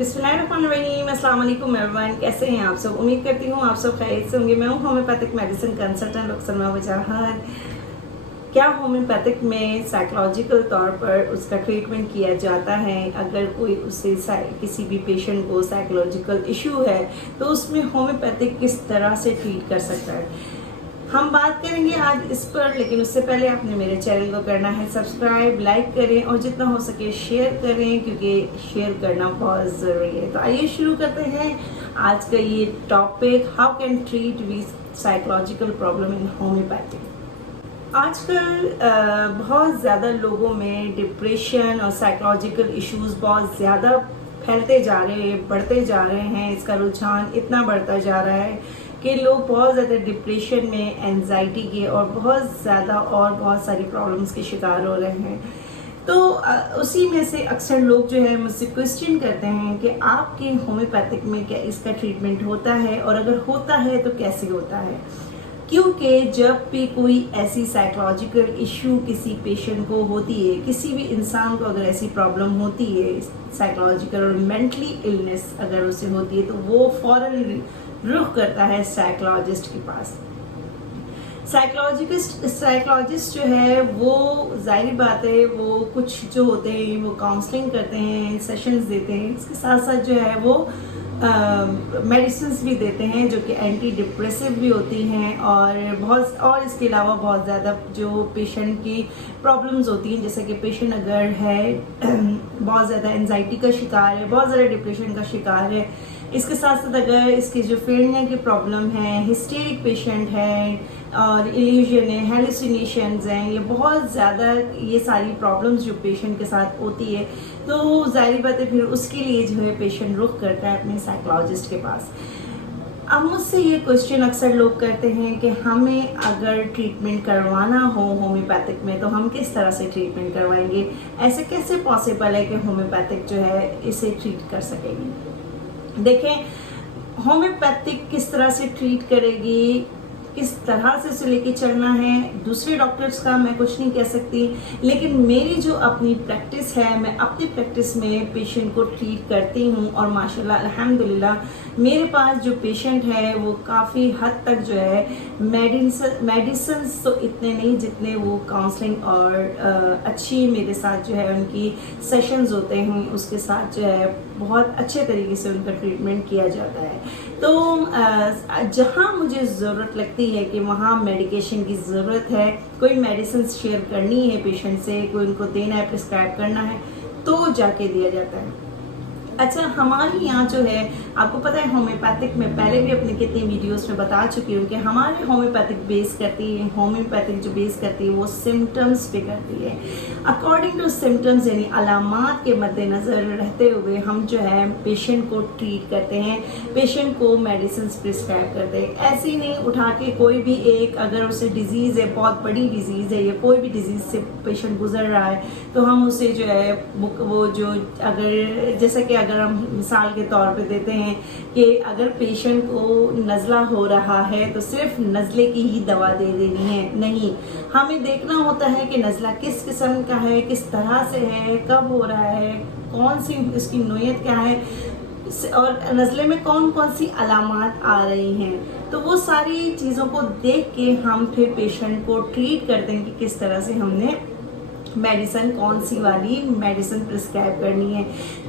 बिस्मिल्लाहिर्रहमानिर्रहीम, अस्सलाम वालेकुम एवरीवन। कैसे हैं आप सब? उम्मीद करती हूँ आप सब खैरियत से होंगे। मैं हूँ होम्योपैथिक मेडिसिन कंसल्टेंट रुखसना वजाहत। क्या होम्योपैथिक में साइकोलॉजिकल तौर पर उसका ट्रीटमेंट किया जाता है? अगर कोई उसे किसी भी पेशेंट को साइकोलॉजिकल इशू है तो उसमें होम्योपैथिक किस तरह से ट्रीट कर सकता है, हम बात करेंगे आज इस पर। लेकिन उससे पहले आपने मेरे चैनल को करना है सब्सक्राइब, लाइक करें और जितना हो सके शेयर करें, क्योंकि शेयर करना बहुत ज़रूरी है। तो आइए शुरू करते हैं आज का ये topic, how can treat with psychological problem in homeopathy. आजकल बहुत ज़्यादा लोगों में डिप्रेशन और साइकोलॉजिकल इश्यूज बहुत ज़्यादा फैलते जा रहे हैं, बढ़ते जा रहे हैं। इसका रुझान इतना बढ़ता जा रहा है कि लोग बहुत ज़्यादा डिप्रेशन में, एंजाइटी के और बहुत ज़्यादा और बहुत सारी प्रॉब्लम्स के शिकार हो रहे हैं। तो उसी में से अक्सर लोग जो है मुझसे क्वेश्चन करते हैं कि आपके होम्योपैथिक में क्या इसका ट्रीटमेंट होता है, और अगर होता है तो कैसे होता है। क्योंकि जब भी कोई ऐसी साइकोलॉजिकल इशू किसी पेशेंट को होती है, किसी भी इंसान को अगर ऐसी प्रॉब्लम होती है साइकोलॉजिकल और मेंटली इलनेस अगर उसे होती है, तो वो फौरन रुख करता है साइकोलॉजिस्ट के पास। साइकोलॉजिस्ट जो है वो जाहिर बात है वो कुछ जो होते हैं वो काउंसलिंग करते हैं, सेशंस देते हैं। इसके साथ साथ जो है वो मेडिसिन भी देते हैं जो कि एंटी डिप्रेसिव भी होती हैं, और इसके अलावा बहुत ज़्यादा जो पेशेंट की प्रॉब्लम्स होती हैं, जैसे कि पेशेंट अगर है बहुत ज़्यादा एंजाइटी का शिकार है, बहुत ज़्यादा डिप्रेशन का शिकार है, इसके साथ साथ अगर इसकी जो फेलियर की प्रॉब्लम है, हिस्टेरिक पेशेंट है और इल्यूजन है, हेलुसिनेशंस हैं, ये बहुत ज़्यादा ये सारी प्रॉब्लम्स जो पेशेंट के साथ होती है, तो जाहिर बात है फिर उसके लिए जो है पेशेंट रुख करता है अपने साइकोलॉजिस्ट के पास। अब मुझसे ये क्वेश्चन अक्सर लोग करते हैं कि हमें अगर ट्रीटमेंट करवाना हो होम्योपैथिक में तो हम किस तरह से ट्रीटमेंट करवाएंगे, ऐसे कैसे पॉसिबल है कि होम्योपैथिक जो है इसे ट्रीट कर सकेगी। देखें, होम्योपैथिक किस तरह से ट्रीट करेगी, किस तरह से उसे लेके चलना है, दूसरे डॉक्टर्स का मैं कुछ नहीं कह सकती, लेकिन मेरी जो अपनी प्रैक्टिस है, मैं अपनी प्रैक्टिस में पेशेंट को ट्रीट करती हूँ और माशाल्लाह अल्हम्दुलिल्लाह मेरे पास जो पेशेंट है वो काफ़ी हद तक जो है मेडिसिन तो इतने नहीं जितने वो काउंसलिंग और अच्छी मेरे साथ जो है उनकी सेशंस होते हैं, उसके साथ जो है बहुत अच्छे तरीके से उनका ट्रीटमेंट किया जाता है। तो जहाँ मुझे ज़रूरत लगती है कि वहाँ मेडिकेशन की ज़रूरत है, कोई मेडिसिन शेयर करनी है पेशेंट से, कोई उनको देना है, प्रिस्क्राइब करना है, तो जाके दिया जाता है। अच्छा, हमारे यहाँ जो है आपको पता है होम्योपैथिक में पहले भी अपने कितनी वीडियोस में बता चुकी हूँ कि हमारे होम्योपैथिक बेस करती है, होम्योपैथिक जो बेस करती है वो सिम्टम्स पे करती है। अकॉर्डिंग टू सिम्टम्स यानी अलामात के मद्देनज़र रहते हुए हम जो है पेशेंट को ट्रीट करते हैं, पेशेंट को मेडिसिन प्रिस्क्राइब करते हैं। ऐसे ही नहीं उठा के कोई भी एक, अगर उसे डिजीज़ है, बहुत बड़ी डिजीज़ है या कोई भी डिजीज़ से पेशेंट गुजर रहा है, तो हम उसे जो है वो जो अगर जैसे कि अगर हम मिसाल के तौर पे देते हैं कि अगर पेशेंट को नज़ला हो रहा है तो सिर्फ नज़ले की ही दवा दे देनी है, नहीं, हमें देखना होता है कि नज़ला किस किस्म का है, किस तरह से है, कब हो रहा है, कौन सी इसकी नोयत क्या है और नज़ले में कौन कौन सी अलामात आ रही हैं। तो वो सारी चीज़ों को देख के हम फिर पेशेंट को ट्रीट करते हैं कि किस तरह से हमने मेडिसिन, कौन सी वाली मेडिसिन प्रिस्क्राइब करनी है,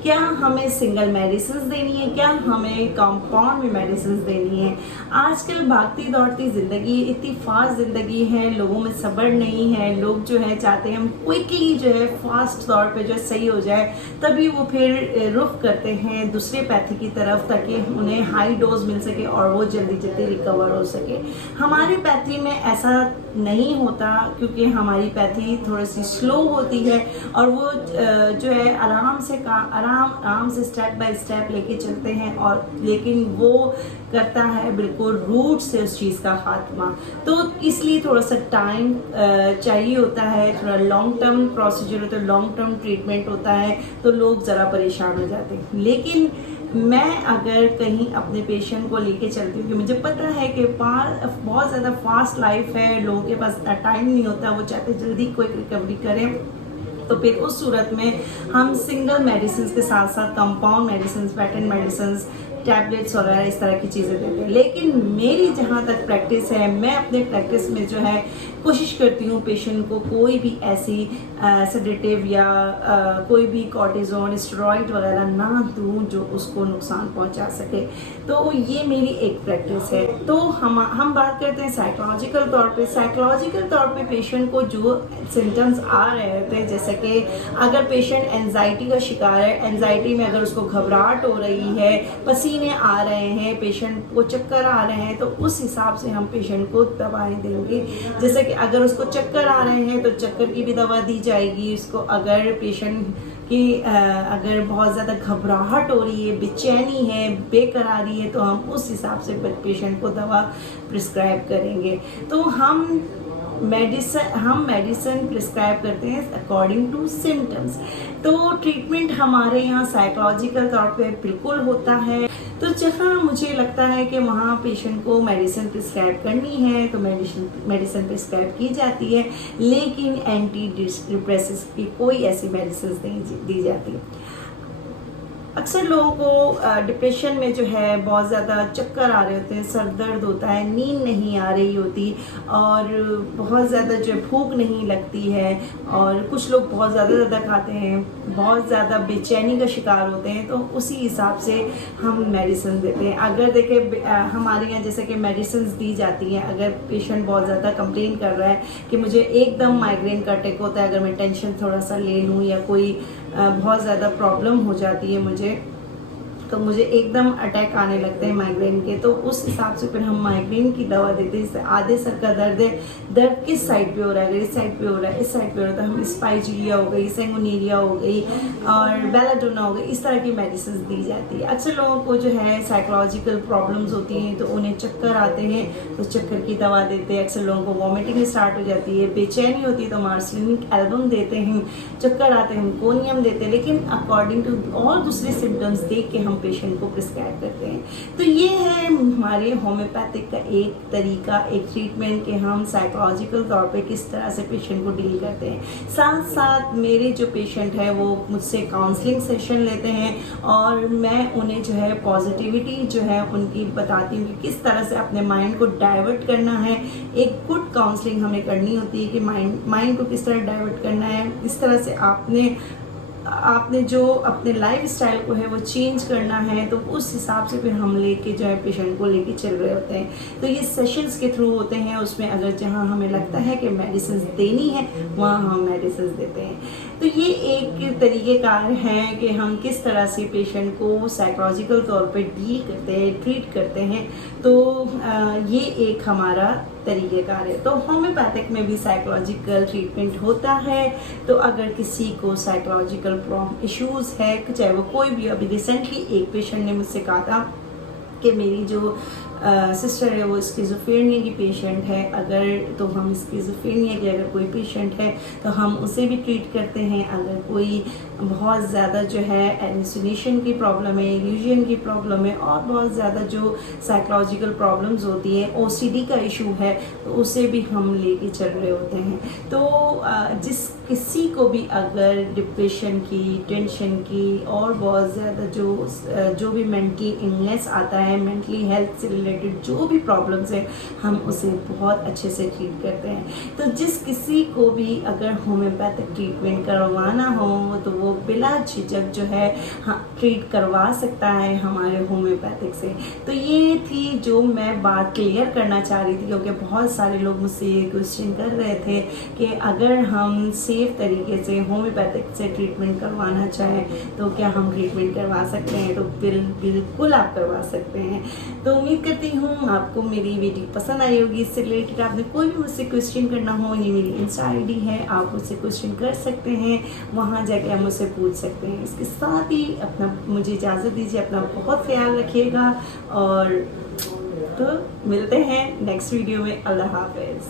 क्या हमें सिंगल मेडिसिन देनी है, क्या हमें कंपाउंड में मेडिसिन देनी है। आजकल भागती दौड़ती ज़िंदगी, इतनी फास्ट ज़िंदगी है, लोगों में सब्र नहीं है, लोग जो है चाहते हैं हम क्विकली जो है फास्ट तौर पे जो सही हो जाए, तभी वो फिर रुख करते हैं दूसरे पैथी की तरफ ताकि उन्हें हाई डोज मिल सके और वो जल्दी जल्दी रिकवर हो सके। हमारी पैथी में ऐसा नहीं होता, क्योंकि हमारी पैथी थोड़ी सी स्लो होती है और वो जो है आराम से स्टेप बाय स्टेप लेके चलते हैं, और लेकिन वो करता है बिल्कुल रूट से उस चीज़ का खात्मा। तो इसलिए थोड़ा सा टाइम चाहिए होता है, थोड़ा लॉन्ग टर्म प्रोसीजर होता है, लॉन्ग टर्म ट्रीटमेंट होता है, तो लोग ज़रा परेशान हो जाते हैं। लेकिन मैं अगर कहीं अपने पेशेंट को लेके चलती हूँ कि मुझे पता है कि बहुत ज़्यादा फास्ट लाइफ है, लोगों के पास टाइम नहीं होता, वो चाहते जल्दी कोई रिकवरी करें, तो फिर उस सूरत में हम सिंगल मेडिसिन के साथ साथ compound medicine, pattern medicine, tablets वगैरह इस तरह की चीज़ें देते हैं। लेकिन मेरी जहाँ तक प्रैक्टिस है, मैं अपने प्रैक्टिस में जो है कोशिश करती हूँ पेशेंट को कोई भी ऐसी सेडेटिव या कोई भी कॉर्टिजोन, स्टेरॉइड वगैरह ना दूँ जो उसको नुकसान पहुँचा सके। तो ये मेरी एक प्रैक्टिस है। तो हम बात करते हैं साइकोलॉजिकल तौर पे। साइकोलॉजिकल तौर पे पेशेंट को जो सिम्टम्स आ रहे थे, जैसे कि अगर पेशेंट एंजाइटी का शिकार है, एंजाइटी में अगर उसको घबराहट हो रही है, पसीने आ रहे हैं, पेशेंट को चक्कर आ रहे हैं, तो उस हिसाब से हम पेशेंट को दवाएं देंगे। जैसे कि अगर उसको चक्कर आ रहे हैं तो चक्कर की भी दवा दी जाएगी उसको। अगर पेशेंट की अगर बहुत ज़्यादा घबराहट हो रही है, बेचैनी है, बेकरारी है, तो हम उस हिसाब से पेशेंट को दवा प्रिस्क्राइब करेंगे। तो हम मेडिसिन प्रिस्क्राइब करते हैं अकॉर्डिंग टू सिम्टम्स। तो ट्रीटमेंट हमारे यहाँ साइकोलॉजिकल तौर पे बिल्कुल होता है। तो जहाँ मुझे लगता है कि वहाँ पेशेंट को मेडिसिन प्रिस्क्राइब करनी है तो मेडिसिन प्रिस्क्राइब की जाती है, लेकिन एंटी डिप्रेसिव की कोई ऐसी मेडिसिन नहीं दी जाती। अक्सर लोगों को डिप्रेशन में जो है बहुत ज़्यादा चक्कर आ रहे होते हैं, सर दर्द होता है, नींद नहीं आ रही होती और बहुत ज़्यादा जो है भूख नहीं लगती है, और कुछ लोग बहुत ज़्यादा खाते हैं, बहुत ज़्यादा बेचैनी का शिकार होते हैं। तो उसी हिसाब से हम मेडिसिन देते हैं। अगर देखें हमारे यहाँ जैसे कि मेडिसिन दी जाती हैं, अगर पेशेंट बहुत ज़्यादा कंप्लेन कर रहा है कि मुझे एकदम माइग्रेन का अटैक होता है, अगर मैं टेंशन थोड़ा सा ले लूँ या कोई बहुत ज़्यादा प्रॉब्लम हो जाती है तो मुझे एकदम अटैक आने लगते हैं माइग्रेन के, तो उस हिसाब से फिर हम माइग्रेन की दवा देते हैं। जैसे आधे सर का दर्द है, दर्द किस साइड पे हो रहा है, अगर इस साइड पे हो रहा है, इस साइड पे हो रहा है, तो हम स्पाइजुलिया हो गई, सेंगोनीरिया हो गई और बेलाडोना हो गई, इस तरह की मेडिसिन दी जाती है। अक्सर लोगों को जो है साइकोलॉजिकल प्रॉब्लम्स होती हैं तो उन्हें चक्कर आते हैं तो चक्कर की दवा देते हैं। अक्सर लोगों को वॉमिटिंग स्टार्ट हो जाती है, बेचैनी होती है तो मार्सलिनिक एल्बम देते हैं, चक्कर आते हैं हम कोनियम देते हैं, लेकिन अकॉर्डिंग टू और दूसरे सिम्टम्स देख के हम पेशेंट को प्रिस्क्राइब करते हैं। तो ये है हमारे होम्योपैथिक का एक तरीका, एक ट्रीटमेंट के हम साइकोलॉजिकल तौर पे किस तरह से पेशेंट को डील करते हैं। साथ साथ मेरे जो पेशेंट है वो मुझसे काउंसलिंग सेशन लेते हैं और मैं उन्हें जो है पॉजिटिविटी जो है उनकी बताती हूँ कि किस तरह से अपने माइंड को डाइवर्ट करना है। एक गुड काउंसलिंग हमें करनी होती है कि माइंड को किस तरह डाइवर्ट करना है, इस तरह से आपने जो अपने लाइफ स्टाइल को है वो चेंज करना है, तो उस हिसाब से फिर हम लेके जो है पेशेंट को लेके चल रहे होते हैं। तो ये सेशंस के थ्रू होते हैं, उसमें अगर जहाँ हमें लगता है कि मेडिसिन देनी है वहाँ हम मेडिसिन देते हैं। तो ये एक तरीक़ेकार है कि हम किस तरह से पेशेंट को साइकोलॉजिकल तौर पे डील करते हैं, ट्रीट करते हैं। तो ये एक हमारा तरीक़ेकार है। तो होम्योपैथिक में भी साइकोलॉजिकल ट्रीटमेंट होता है। तो अगर किसी को साइकोलॉजिकल इश्यूज़ है, चाहे वो कोई भी, अभी रिसेंटली एक पेशेंट ने मुझसे कहा था कि मेरी जो सिस्टर है वो स्किज़ोफ्रेनिया की पेशेंट है, अगर तो हम स्किज़ोफ्रेनिया के अगर कोई पेशेंट है तो हम उसे भी ट्रीट करते हैं। अगर कोई बहुत ज़्यादा जो है एलिसिनेशन की प्रॉब्लम है, इल्यूजन की प्रॉब्लम है और बहुत ज़्यादा जो साइकोलॉजिकल प्रॉब्लम्स होती हैं, ओसीडी का इशू है, तो उसे भी हम लेके चल रहे होते हैं। तो किसी को भी अगर डिप्रेशन की, टेंशन की और बहुत ज़्यादा जो भी मेंटली इलनेस आता है, मेंटली हेल्थ से रिलेटेड जो भी प्रॉब्लम्स है, हम उसे बहुत अच्छे से ट्रीट करते हैं। तो जिस किसी को भी अगर होम्योपैथिक ट्रीटमेंट करवाना हो तो वो बिला झिझक जो है ट्रीट करवा सकता है हमारे होम्योपैथिक से। तो ये थी जो मैं बात क्लियर करना चाह रही थी, क्योंकि बहुत सारे लोग मुझसे ये क्वेश्चन कर रहे थे कि अगर हम सेफ तरीके से होम्योपैथिक से ट्रीटमेंट करवाना चाहें तो क्या हम ट्रीटमेंट करवा सकते हैं। तो बिल्कुल आप करवा सकते हैं। तो उम्मीद करती हूँ आपको मेरी वीडियो पसंद आई होगी। इससे रिलेटेड आपने कोई भी मुझसे क्वेश्चन करना हो, ये मेरी इंस्टा आईडी है, आप मुझसे क्वेश्चन कर सकते हैं, वहाँ जाके आप मुझसे पूछ सकते हैं। इसके साथ ही अपना मुझे इजाज़त दीजिए, अपना बहुत ख्याल रखिएगा और तो मिलते हैं नेक्स्ट वीडियो में। अल्लाह हाफ़िज़।